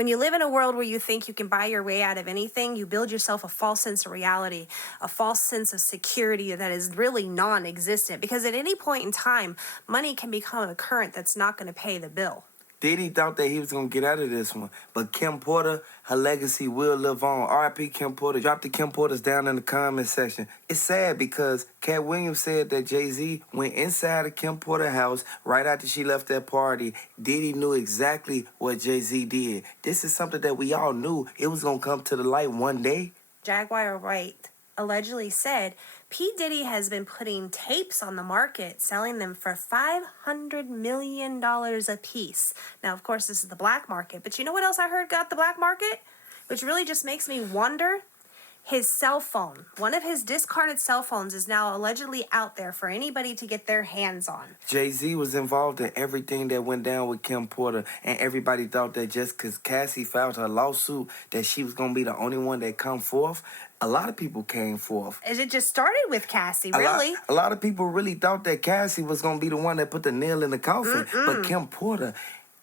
When you live in a world where you think you can buy your way out of anything, you build yourself a false sense of reality, a false sense of security that is really non-existent, because at any point in time, money can become a current that's not going to pay the bill. Diddy thought that he was going to get out of this one. But Kim Porter, her legacy will live on. R.I.P. Kim Porter. Drop the Kim Porters down in the comment section. It's sad because Cat Williams said that Jay-Z went inside of Kim Porter's house right after she left that party. Diddy knew exactly what Jay-Z did. This is something that we all knew. It was going to come to the light one day. Jaguar Wright allegedly said P. Diddy has been putting tapes on the market, selling them for $500 million a piece. Now, of course, this is the black market, but you know what else I heard got the black market? Which really just makes me wonder. His cell phone, one of his discarded cell phones, is now allegedly out there for anybody to get their hands on. Jay-Z was involved in everything that went down with Kim Porter, and everybody thought that just because Cassie filed her lawsuit that she was going to be the only one that come forth. A lot of people came forth. It just started with Cassie, really. A lot of people really thought that Cassie was going to be the one that put the nail in the coffin, but Kim Porter...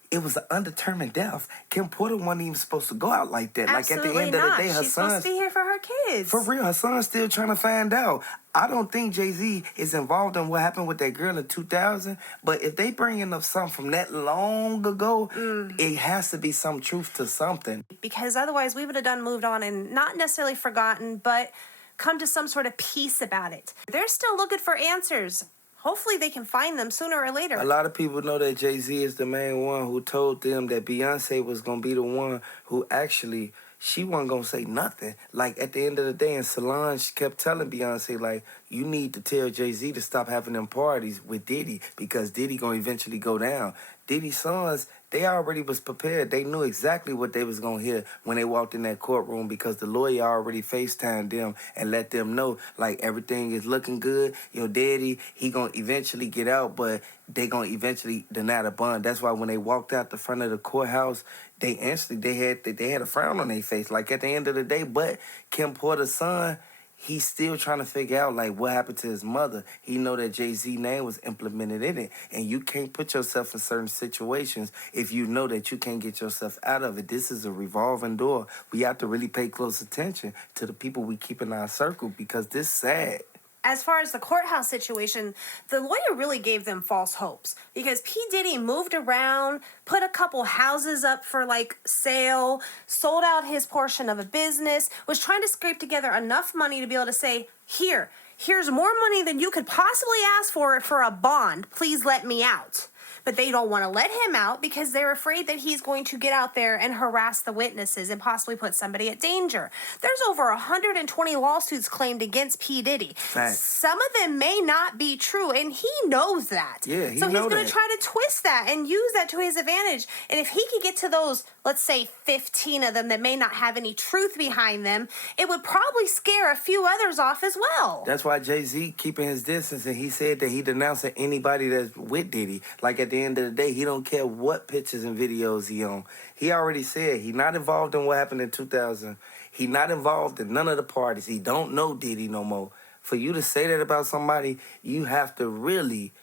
It was an undetermined death. Kim Porter wasn't even supposed to go out like that. Absolutely like, at the end of the day, her She's supposed to be here for her kids. For real, her son's still trying to find out. I don't think Jay-Z is involved in what happened with that girl in 2000. But if they bringing up something from that long ago, it has to be some truth to something. Because otherwise, we would have moved on and not necessarily forgotten, but come to some sort of peace about it. They're still looking for answers. Hopefully they can find them sooner or later. A lot of people know that Jay-Z is the main one who told them that Beyonce was going to be the one who actually, she wasn't going to say nothing. Like, at the end of the day, and Solange kept telling Beyonce, like, you need to tell Jay-Z to stop having them parties with Diddy because Diddy going to eventually go down. Diddy's sons, they already was prepared. They knew exactly what they was going to hear when they walked in that courtroom because the lawyer already FaceTimed them and let them know, like, everything is looking good. Your daddy, he going to eventually get out, but they going to eventually deny the bond. That's why when they walked out the front of the courthouse, they instantly, they had a frown on their face. Like, at the end of the day, but Kim Porter's son, he's still trying to figure out, like, what happened to his mother. He know that Jay-Z name was implemented in it. And you can't put yourself in certain situations if you know that you can't get yourself out of it. This is a revolving door. We have to really pay close attention to the people we keep in our circle because this is sad. As far as the courthouse situation, the lawyer really gave them false hopes because P. Diddy moved around, put a couple houses up for like sale, sold out his portion of a business, was trying to scrape together enough money to be able to say, here's more money than you could possibly ask for a bond. Please let me out. But they don't want to let him out because they're afraid that he's going to get out there and harass the witnesses and possibly put somebody at danger. There's over 120 lawsuits claimed against P. Diddy. Facts. Some of them may not be true, and he knows that. Yeah, so he's going to try to twist that and use that to his advantage. And if he could get to those, let's say 15 of them that may not have any truth behind them, it would probably scare a few others off as well. That's why Jay-Z keeping his distance, and he said that he denouncing anybody that's with Diddy. Like, at the end of the day, he don't care what pictures and videos he on. He already said he not involved in what happened in 2000. He not involved in none of the parties. He don't know Diddy no more. For you to say that about somebody, you have to really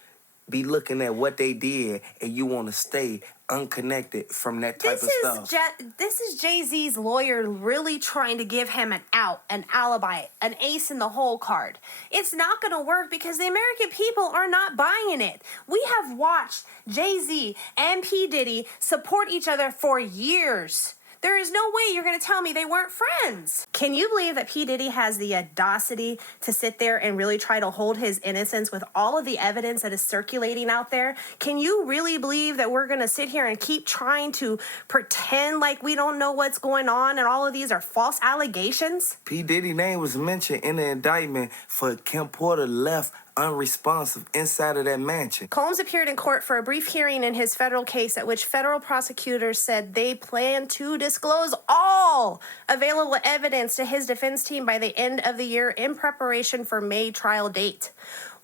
be looking at what they did, and you want to stay unconnected from that type of stuff. This is Jay-Z's lawyer really trying to give him an out, an alibi, an ace in the hole card. It's not going to work because the American people are not buying it. We have watched Jay-Z and P. Diddy support each other for years. There is no way you're going to tell me they weren't friends. Can you believe that P. Diddy has the audacity to sit there and really try to hold his innocence with all of the evidence that is circulating out there? Can you really believe that we're going to sit here and keep trying to pretend like we don't know what's going on and all of these are false allegations? P. Diddy's name was mentioned in the indictment for Kim Porter left unresponsive inside of that mansion. Combs appeared in court for a brief hearing in his federal case at which federal prosecutors said they plan to disclose all available evidence to his defense team by the end of the year in preparation for May trial date.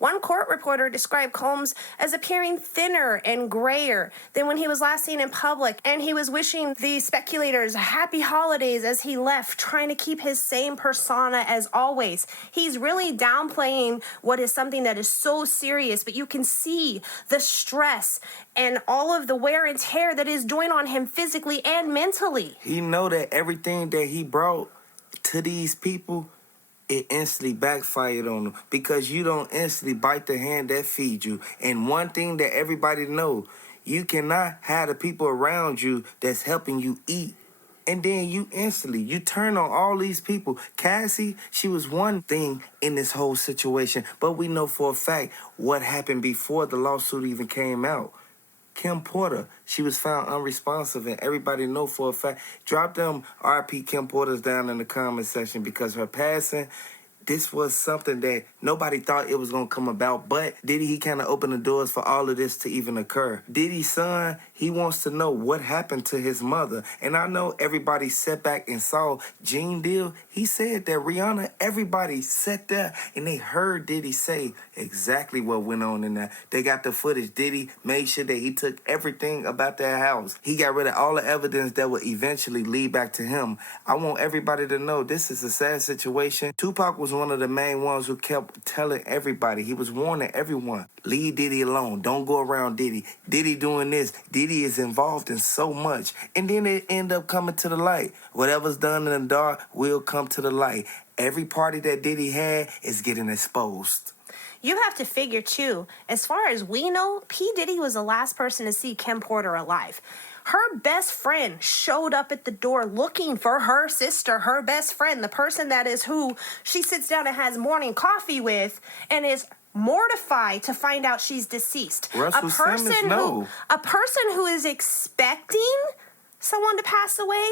One court reporter described Combs as appearing thinner and grayer than when he was last seen in public, and he was wishing the speculators happy holidays as he left, trying to keep his same persona as always. He's really downplaying what is something that is so serious, but you can see the stress and all of the wear and tear that is doing on him physically and mentally. He know that everything that he brought to these people, it instantly backfired on him, because you don't instantly bite the hand that feeds you. And one thing that everybody know, you cannot have the people around you that's helping you eat, and then you turn on all these people. Cassie, she was one thing in this whole situation, but we know for a fact what happened before the lawsuit even came out. Kim Porter, she was found unresponsive, and everybody know for a fact. Drop them RP Kim Porters down in the comment section, because her passing, this was something that nobody thought it was going to come about, but Diddy, he kind of opened the doors for all of this to even occur. Diddy's son, he wants to know what happened to his mother. And I know everybody sat back and saw Gene Deal. He said that Rihanna, everybody sat there and they heard Diddy say exactly what went on in there. They got the footage. Diddy made sure that he took everything about their house. He got rid of all the evidence that would eventually lead back to him. I want everybody to know this is a sad situation. Tupac was one of the main ones who kept telling everybody. He was warning everyone, leave Diddy alone. Don't go around Diddy. Diddy doing this. Diddy is involved in so much. And then it end up coming to the light. Whatever's done in the dark will come to the light. Every party that Diddy had is getting exposed. You have to figure, too, as far as we know, P. Diddy was the last person to see Kim Porter alive. Her best friend showed up at the door looking for her sister, her best friend, the person that is who she sits down and has morning coffee with, and is mortified to find out she's deceased. Russell Simmons, no. A person who is expecting someone to pass away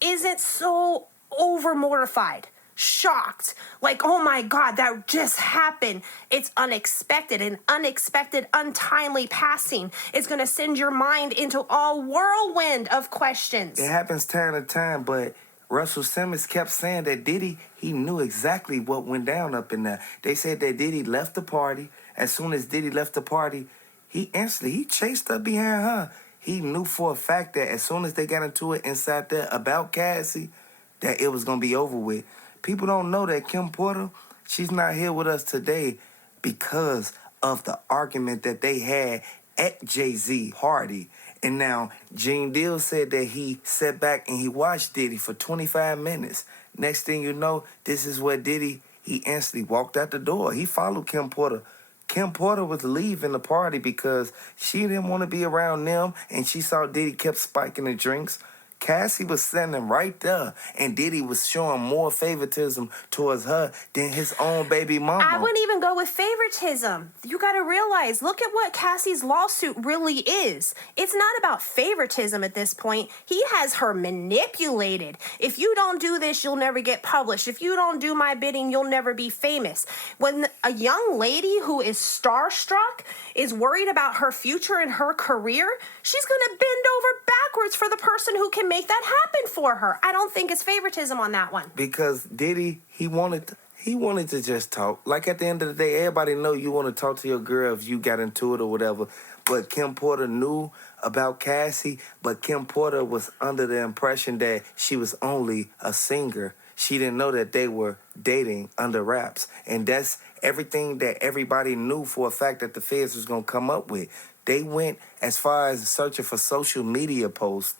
isn't so over mortified, shocked, like, oh my God, that just happened. It's unexpected. An unexpected, untimely passing is going to send your mind into a whirlwind of questions. It happens time to time, but Russell Simmons kept saying that Diddy, he knew exactly what went down up in there. They said that Diddy left the party. As soon as Diddy left the party, he chased up behind her. He knew for a fact that as soon as they got into it inside there about Cassie, that it was going to be over with. People don't know that Kim Porter, she's not here with us today because of the argument that they had at Jay-Z party. And now Gene Deal said that he sat back and he watched Diddy for 25 minutes. Next thing you know, this is where Diddy, he instantly walked out the door. He followed Kim Porter. Kim Porter was leaving the party because she didn't want to be around them, and she saw Diddy kept spiking the drinks. Cassie was standing right there, and Diddy was showing more favoritism towards her than his own baby mama. I wouldn't even go with favoritism. You got to realize, look at what Cassie's lawsuit really is. It's not about favoritism at this point. He has her manipulated. If you don't do this, you'll never get published. If you don't do my bidding, you'll never be famous. When a young lady who is starstruck is worried about her future and her career, she's going to bend over backwards for the person who can make that happen for her. I don't think it's favoritism on that one. Because Diddy, he wanted to just talk. Like at the end of the day, everybody know you want to talk to your girl if you got into it or whatever. But Kim Porter knew about Cassie, but Kim Porter was under the impression that she was only a singer. She didn't know that they were dating under wraps. And that's everything that everybody knew for a fact that the feds was going to come up with. They went as far as searching for social media posts.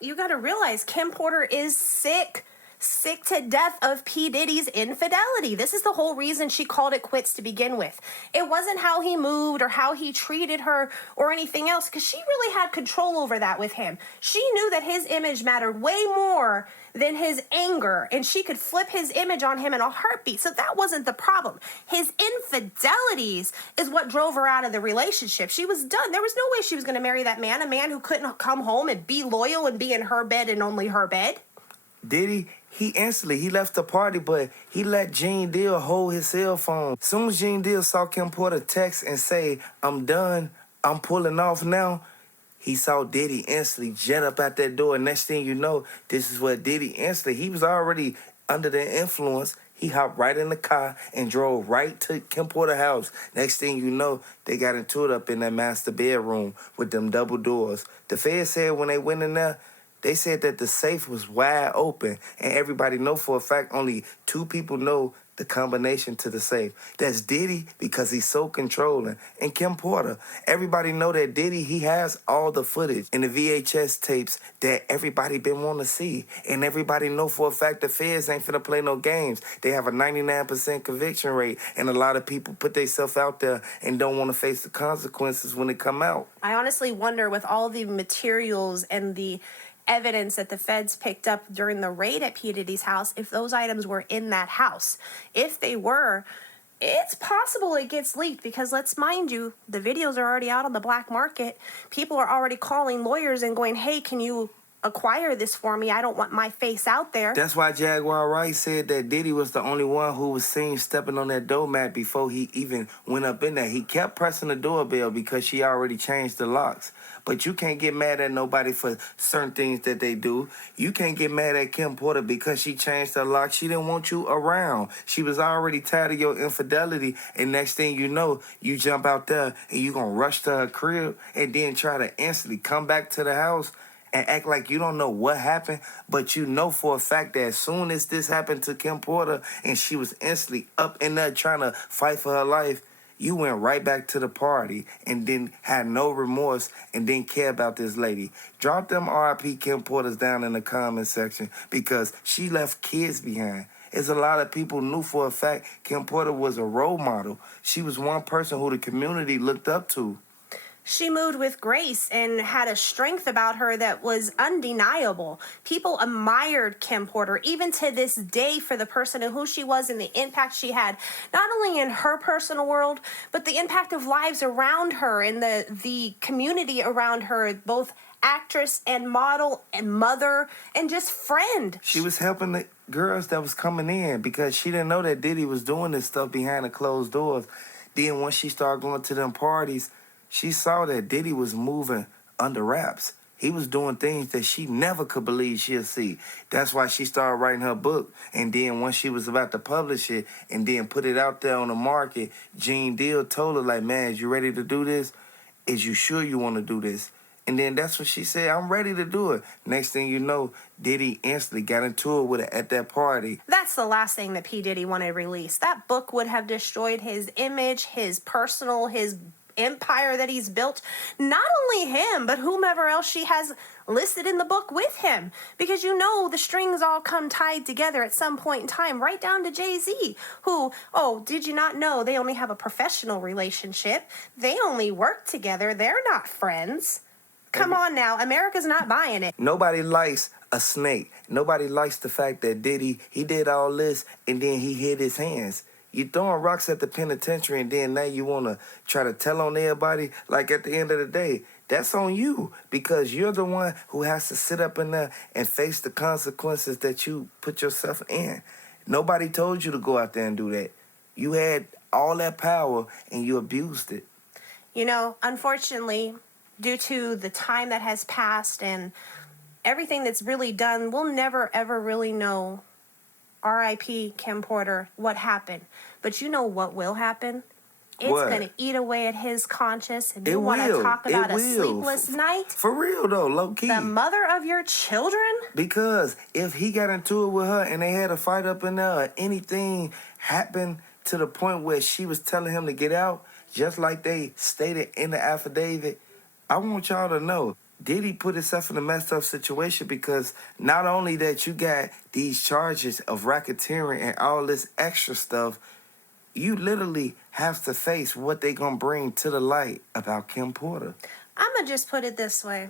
You got to realize Kim Porter is sick to death of P. Diddy's infidelity. This is the whole reason she called it quits to begin with. It wasn't how he moved or how he treated her or anything else, because she really had control over that with him. She knew that his image mattered way more than his anger, and she could flip his image on him in a heartbeat. So that wasn't the problem. His infidelities is what drove her out of the relationship. She was done. There was no way she was going to marry that man, a man who couldn't come home and be loyal and be in her bed and only her bed. Diddy, he left the party, but he let Gene Deal hold his cell phone. As soon as Gene Deal saw Kim Porter text and say, I'm done, I'm pulling off now, he saw Diddy instantly jet up out that door. Next thing you know, this is what Diddy instantly, he was already under the influence. He hopped right in the car and drove right to Kim Porter's house. Next thing you know, they got into it up in that master bedroom with them double doors. The feds said when they went in there, they said that the safe was wide open, and everybody know for a fact only 2 people know the combination to the safe. That's Diddy, because he's so controlling, and Kim Porter. Everybody know that Diddy, he has all the footage and the VHS tapes that everybody been wanting to see, and everybody know for a fact the feds ain't finna play no games. They have a 99% conviction rate, and a lot of people put themselves out there and don't want to face the consequences when it come out. I honestly wonder, with all the materials and the evidence that the feds picked up during the raid at P. Diddy's house, if those items were in that house. If they were, it's possible it gets leaked, because let's mind you, the videos are already out on the black market. People are already calling lawyers and going, hey, can you acquire this for me? I don't want my face out there. That's why Jaguar Wright said that Diddy was the only one who was seen stepping on that doormat before he even went up in there. He kept pressing the doorbell because she already changed the locks. But you can't get mad at nobody for certain things that they do. You can't get mad at Kim Porter because she changed her lock. She didn't want you around. She was already tired of your infidelity. And next thing you know, you jump out there and you going to rush to her crib and then try to instantly come back to the house and act like you don't know what happened. But you know for a fact that as soon as this happened to Kim Porter and she was instantly up in there trying to fight for her life, you went right back to the party and then had no remorse and didn't care about this lady. Drop them R.I.P. Kim Porters down in the comment section, because she left kids behind. There's a lot of people knew for a fact Kim Porter was a role model. She was one person who the community looked up to. She moved with grace and had a strength about her that was undeniable. People admired Kim Porter, even to this day, for the person and who she was and the impact she had, not only in her personal world, but the impact of lives around her and the community around her, both actress and model and mother and just friend. She was helping the girls that was coming in, because she didn't know that Diddy was doing this stuff behind the closed doors. Then once she started going to them parties, she saw that Diddy was moving under wraps. He was doing things that she never could believe she'd see. That's why she started writing her book. And then once she was about to publish it and then put it out there on the market, Gene Deal told her, like, man, is you ready to do this? Is you sure you want to do this? And then that's what she said, I'm ready to do it. Next thing you know, Diddy instantly got into it with her at that party. That's the last thing that P. Diddy wanted released. That book would have destroyed his image, his personal, his empire that he's built. Not only him, but whomever else she has listed in the book with him. Because you know the strings all come tied together at some point in time, right down to Jay-Z, who, oh, did you not know they only have a professional relationship? They only work together. They're not friends. Come on now, America's not buying it. Nobody likes a snake. Nobody likes the fact that Diddy, he did all this and then he hid his hands. You throwing rocks at the penitentiary and then now you want to try to tell on everybody. Like, at the end of the day, that's on you, because you're the one who has to sit up in there and face the consequences that you put yourself in. Nobody told you to go out there and do that. You had all that power and you abused it. You know, unfortunately, due to the time that has passed and everything that's really done, we'll never, ever really know, R.I.P. Kim Porter, what happened. But you know what will happen? It's going to eat away at his conscience. And you want to talk about a sleepless night? For real, though, low-key. The mother of your children? Because if he got into it with her and they had a fight up in there, or anything happened to the point where she was telling him to get out, just like they stated in the affidavit, I want y'all to know, Diddy put himself in a messed up situation, because not only that you got these charges of racketeering and all this extra stuff, you literally have to face what they gonna bring to the light about Kim Porter. I'm gonna just put it this way.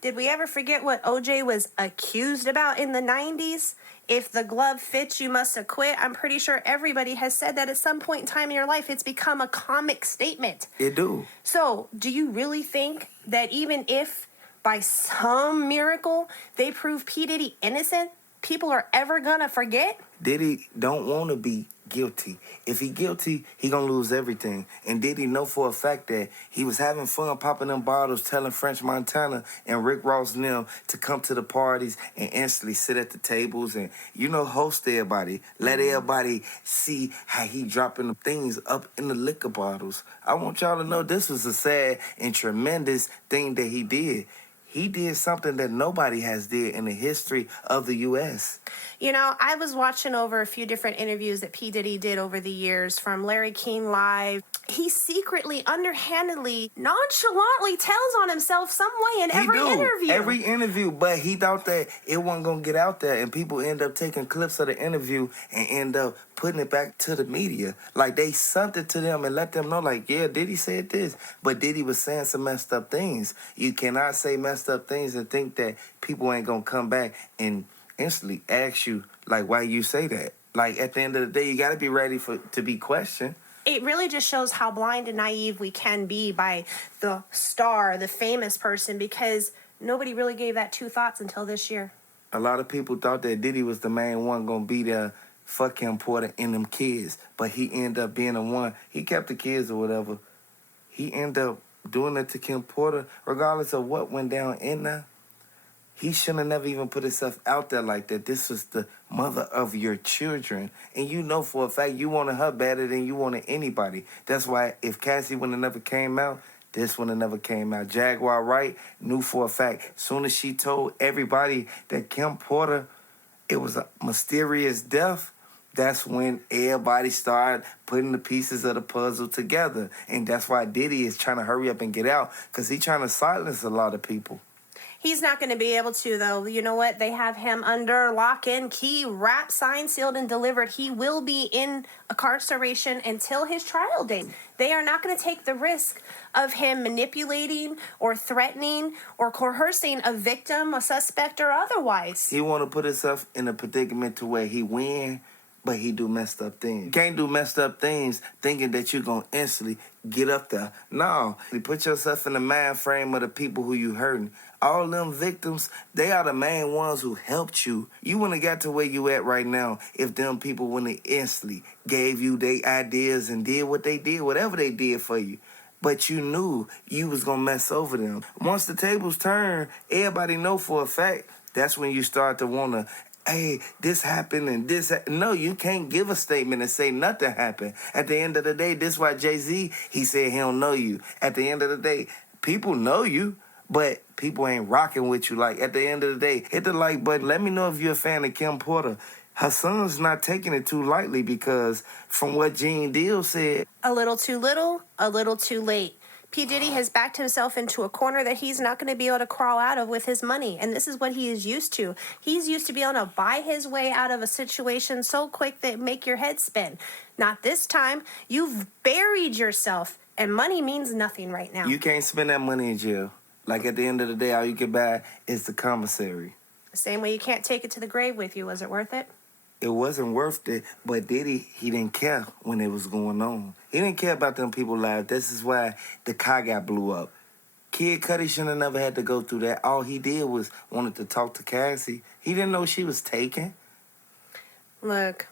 Did we ever forget what OJ was accused about in the 90s? If the glove fits, you must acquit. I'm pretty sure everybody has said that at some point in time in your life. It's become a comic statement. It do. So, do you really think that even if by some miracle they prove P. Diddy innocent, people are ever gonna forget? Diddy don't want to be guilty. If he guilty, he gonna lose everything. And Diddy know for a fact that he was having fun popping them bottles, telling French Montana and Rick Ross and them to come to the parties and instantly sit at the tables and, host everybody. Let everybody see how he dropping the things up in the liquor bottles. I want y'all to know this was a sad and tremendous thing that he did. He did something that nobody has did in the history of the U.S. I was watching over a few different interviews that P. Diddy did over the years from Larry King Live. He secretly, underhandedly, nonchalantly tells on himself some way in every interview. Every interview, but he thought that it wasn't going to get out there, and people end up taking clips of the interview and end up putting it back to the media. Like, they sent it to them and let them know, like, yeah, Diddy said this, but Diddy was saying some messed up things. You cannot say messed up things and think that people ain't going to come back and instantly ask you, like, why you say that. Like, at the end of the day, you got to be ready to be questioned. It really just shows how blind and naive we can be by the star, the famous person, because nobody really gave that two thoughts until this year. A lot of people thought that Diddy was the main one going to be there, fuck Kim Porter and them kids, but he ended up being the one. He kept the kids or whatever. He ended up doing it to Kim Porter, regardless of what went down in there. He shouldn't have never even put himself out there like that. This was the mother of your children. And you know for a fact you wanted her better than you wanted anybody. That's why if Cassie would have never came out, this would have never came out. Jaguar Wright knew for a fact. Soon as she told everybody that Kim Porter, it was a mysterious death, that's when everybody started putting the pieces of the puzzle together. And that's why Diddy is trying to hurry up and get out, because he's trying to silence a lot of people. He's not going to be able to, though. You know what? They have him under lock and key, wrapped, signed, sealed, and delivered. He will be in incarceration until his trial date. They are not going to take the risk of him manipulating or threatening or coercing a victim, a suspect, or otherwise. He want to put himself in a predicament to where he win, but he do messed up things. You can't do messed up things thinking that you're going to instantly get up there. No. You put yourself in the mind frame of the people who you hurting. All them victims, they are the main ones who helped you. You wouldn't have got to where you at right now if them people wouldn't have instantly gave you their ideas and did what they did, whatever they did for you. But you knew you was going to mess over them. Once the tables turn, everybody know for a fact, that's when you start to want to, hey, this happened and this. No, you can't give a statement and say nothing happened. At the end of the day, this is why Jay-Z, he said he don't know you. At the end of the day, people know you, but people ain't rocking with you. Like, at the end of the day, hit the like button. Let me know if you're a fan of Kim Porter. Her son's not taking it too lightly because from what Gene Deal said, a little too little, a little too late. P. Diddy has backed himself into a corner that he's not going to be able to crawl out of with his money. And this is what he is used to. He's used to be able to buy his way out of a situation so quick that it make your head spin. Not this time. You've buried yourself, and money means nothing right now. You can't spend that money in jail. Like, at the end of the day, all you can buy is the commissary. The same way you can't take it to the grave with you. Was it worth it? It wasn't worth it, but Diddy, he didn't care when it was going on. He didn't care about them people's lives. This is why the car got blew up. Kid Cudi shouldn't have never had to go through that. All he did was wanted to talk to Cassie. He didn't know she was taken. Look,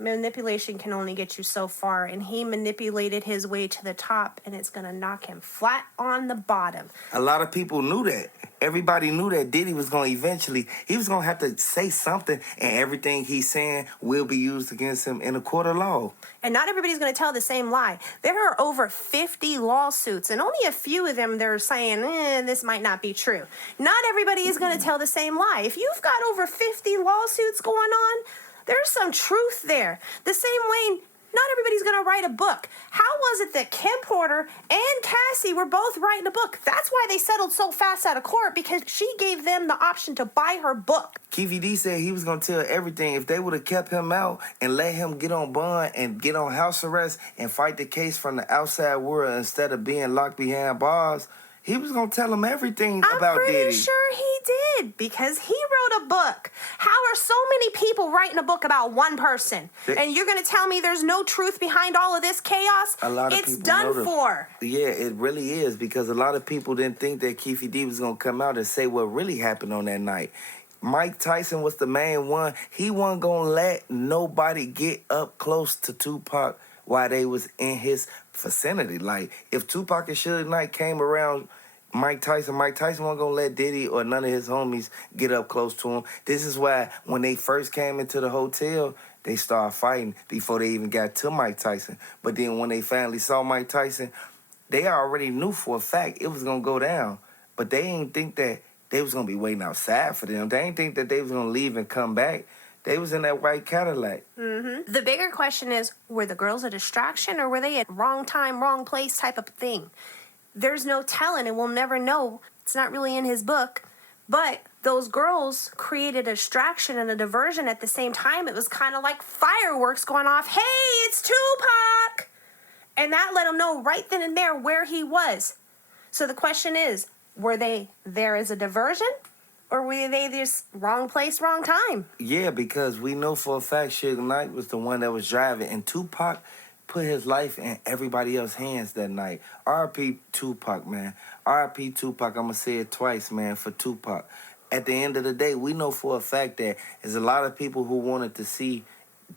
manipulation can only get you so far, and he manipulated his way to the top, and it's going to knock him flat on the bottom. A lot of people knew that. Everybody knew that Diddy was going to eventually, he was going to have to say something, and everything he's saying will be used against him in a court of law. And not everybody's going to tell the same lie. There are over 50 lawsuits, and only a few of them they're saying, this might not be true. Not everybody is going to tell the same lie. If you've got over 50 lawsuits going on, there's some truth there. The same way, not everybody's going to write a book. How was it that Kim Porter and Cassie were both writing a book? That's why they settled so fast out of court, because she gave them the option to buy her book. Keefy D said he was going to tell everything. If they would have kept him out and let him get on bond and get on house arrest and fight the case from the outside world instead of being locked behind bars, he was going to tell him everything about Diddy. I'm pretty sure he did, because he wrote a book. How are so many people writing a book about one person? And you're going to tell me there's no truth behind all of this chaos? A lot of it's people done for. Yeah, it really is, because a lot of people didn't think that Keefy D was going to come out and say what really happened on that night. Mike Tyson was the main one. He wasn't gonna let nobody get up close to Tupac while they was in his vicinity. Like, if Tupac and Suge Knight came around Mike Tyson wasn't gonna let Diddy or none of his homies get up close to him. This is why when they first came into the hotel, they started fighting before they even got to Mike Tyson. But then when they finally saw Mike Tyson, they already knew for a fact it was gonna go down. But they didn't think that they was gonna be waiting outside for them. They didn't think that they was gonna leave and come back. They was in that white Cadillac. Mm-hmm. The bigger question is, were the girls a distraction or were they a wrong time, wrong place type of thing? There's no telling, and we'll never know. It's not really in his book. But those girls created a distraction and a diversion at the same time. It was kind of like fireworks going off. Hey, it's Tupac! And that let them know right then and there where he was. So the question is, were they there as a diversion? Or were they just wrong place, wrong time? Yeah, because we know for a fact Suge Knight was the one that was driving. And Tupac put his life in everybody else's hands that night. R.I.P. Tupac, man. R.I.P. Tupac. I'm going to say it twice, man, for Tupac. At the end of the day, we know for a fact that there's a lot of people who wanted to see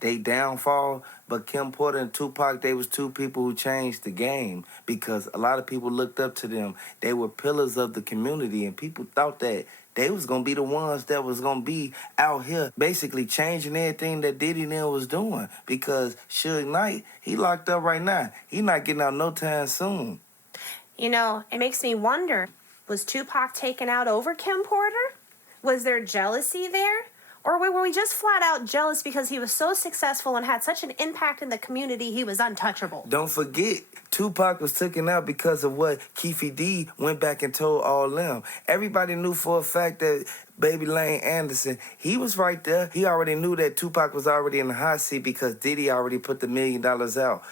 they downfall, but Kim Porter and Tupac, they was two people who changed the game because a lot of people looked up to them. They were pillars of the community, and people thought that they was going to be the ones that was going to be out here basically changing everything that Diddy then was doing because Suge Knight, he locked up right now. He not getting out no time soon. You know, it makes me wonder, was Tupac taken out over Kim Porter? Was there jealousy there? Or were we just flat out jealous because he was so successful and had such an impact in the community he was untouchable? Don't forget, Tupac was taken out because of what Keefe D went back and told all them. Everybody knew for a fact that Baby Lane Anderson, he was right there. He already knew that Tupac was already in the hot seat because Diddy already put the $1 million out.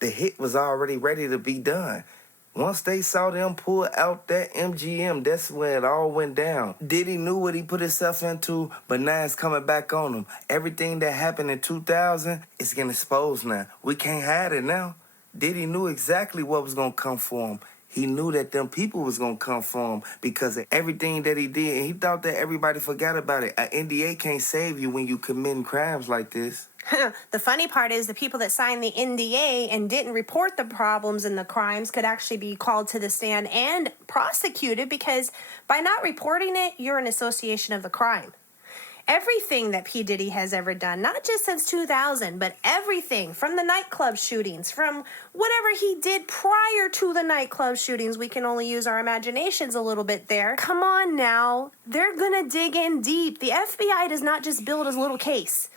The hit was already ready to be done. Once they saw them pull out that MGM, that's when it all went down. Diddy knew what he put himself into, but now it's coming back on him. Everything that happened in 2000 is getting exposed now. We can't hide it now. Diddy knew exactly what was going to come for him. He knew that them people was going to come for him because of everything that he did. And he thought that everybody forgot about it. An NDA can't save you when you committing crimes like this. The funny part is the people that signed the NDA and didn't report the problems and the crimes could actually be called to the stand and prosecuted because by not reporting it, you're an association of the crime. Everything that P. Diddy has ever done, not just since 2000, but everything from the nightclub shootings, from whatever he did prior to the nightclub shootings, we can only use our imaginations a little bit there. Come on now. They're going to dig in deep. The FBI does not just build a little case.